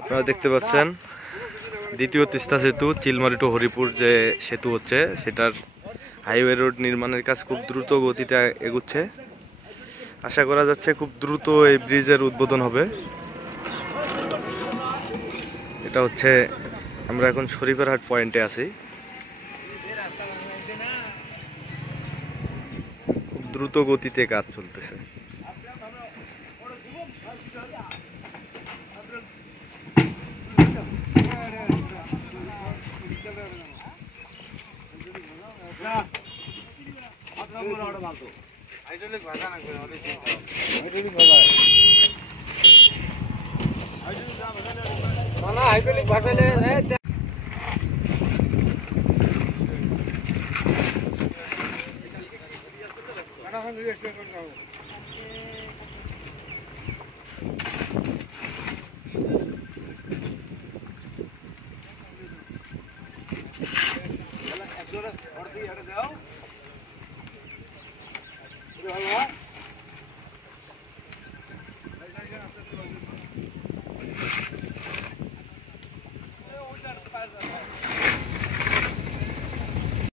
আপনারা দেখতে পাচ্ছেন দ্বিতীয় তিস্তা সেতু চিলমারি টু হরিপুর যে সেতু হচ্ছে সেটার হাইওয়ে রোড নির্মাণের কাজ খুব দ্রুত গতিতে এগুচ্ছে। আশা করা যাচ্ছে খুব দ্রুত এই ব্রিজের উদ্বোধন হবে। এটা হচ্ছে আমরা এখন শরীফেরহাট পয়েন্টে আছি। খুব দ্রুত গতিতে কাজ চলতেছে।